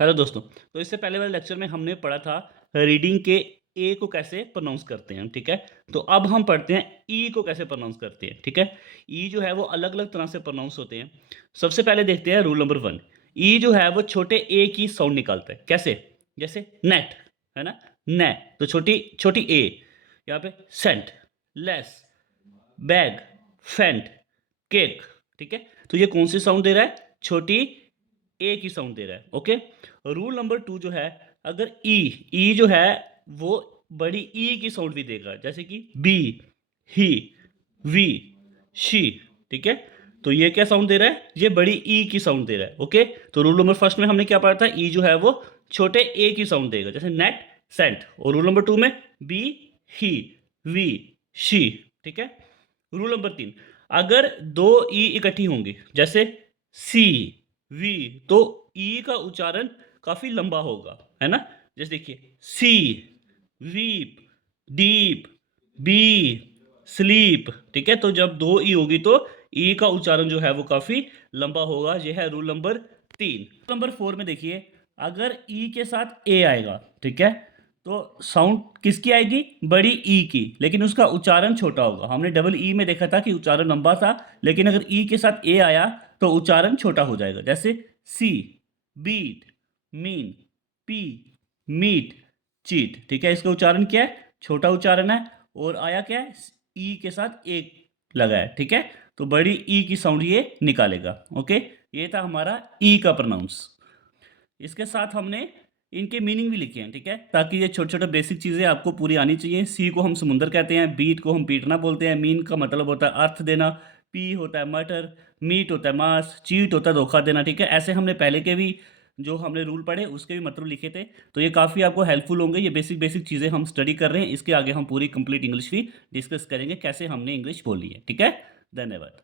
Hello दोस्तों, तो इससे पहले वाले लेक्चर में हमने पढ़ा था रीडिंग के ए को कैसे प्रोनाउंस करते हैं, ठीक है? तो अब हम पढ़ते हैं ई को कैसे प्रोनाउंस करते हैं, ठीक है? ई जो है वो अलग-अलग तरह से प्रोनाउंस होते हैं। सबसे पहले देखते हैं रूल नंबर 1। ई जो है वो छोटे ए की साउंड निकालता है। कैसे? जैसे नेट, है ना? नै, तो छोटी छोटी ए, यहाँ पे सेंट, लेस, बैग, फेंट, केक, ठीक है? तो ये कौन सी साउंड दे रहा है? छोटी ए की साउंड दे रहा है, ओके? रूल नंबर 2 जो है, अगर ई जो है वो बड़ी ई की साउंड भी देगा, जैसे कि बी, ही, वी, शी, ठीक है? तो ये क्या साउंड दे रहा है? ये बड़ी ई की साउंड दे रहा है, ओके? तो रूल नंबर फर्स्ट में हमने क्या पढ़ा था? ई जो है वो छोटे ए की साउंड देगा, जैसे नेट, सेंट। और रूल नंबर 2 में बी, ही, वी, शी, ठीक है? रूल नंबर 3, अगर 2 ई इकट्ठी होंगी, जैसे सी, वी, तो ई का उच्चारण काफ़ी लंबा होगा, है ना? जैसे देखिए सी, वीप, डीप, बी, स्लीप, ठीक है? तो जब 2 ई होगी तो ई का उच्चारण जो है वो काफ़ी लंबा होगा। ये है रूल नंबर 3। नंबर 4 में देखिए, अगर ई के साथ ए आएगा, ठीक है? तो साउंड किसकी आएगी? बड़ी ई की, लेकिन उसका उच्चारण छोटा होगा। हमने डबल ई में देखा था कि उच्चारण लंबा था, लेकिन अगर ई के साथ ए आया तो उच्चारण छोटा हो जाएगा। जैसे see, beat, mean, pea, meat, cheat, ठीक है? इसका उच्चारण क्या है? छोटा उच्चारण है। और आया क्या है? ई के साथ ए लगा है, ठीक है? तो बड़ी ई की साउंड ये निकालेगा, ओके? ये था हमारा ई का प्रोनाउंस। इसके साथ हमने इनके मीनिंग भी लिखे हैं, ठीक है? ताकि ये छोटे-छोटे बेसिक चीज़ें आपको पूरी आनी चाहिए। सी को हम समुंदर कहते हैं, बीट को हम पीटना बोलते हैं, मीन का मतलब होता है अर्थ देना, पी होता है मटर, मीट होता है मांस, चीट होता है धोखा देना, ठीक है? ऐसे हमने पहले के भी जो हमने रूल पढ़े उसके भी मतलब लिखे थे। तो ये काफ़ी आपको हेल्पफुल होंगे। ये बेसिक-बेसिक चीज़ें हम स्टडी कर रहे हैं। इसके आगे हम पूरी कंप्लीट इंग्लिश भी डिस्कस करेंगे, कैसे हमने इंग्लिश बोली है, ठीक है? धन्यवाद।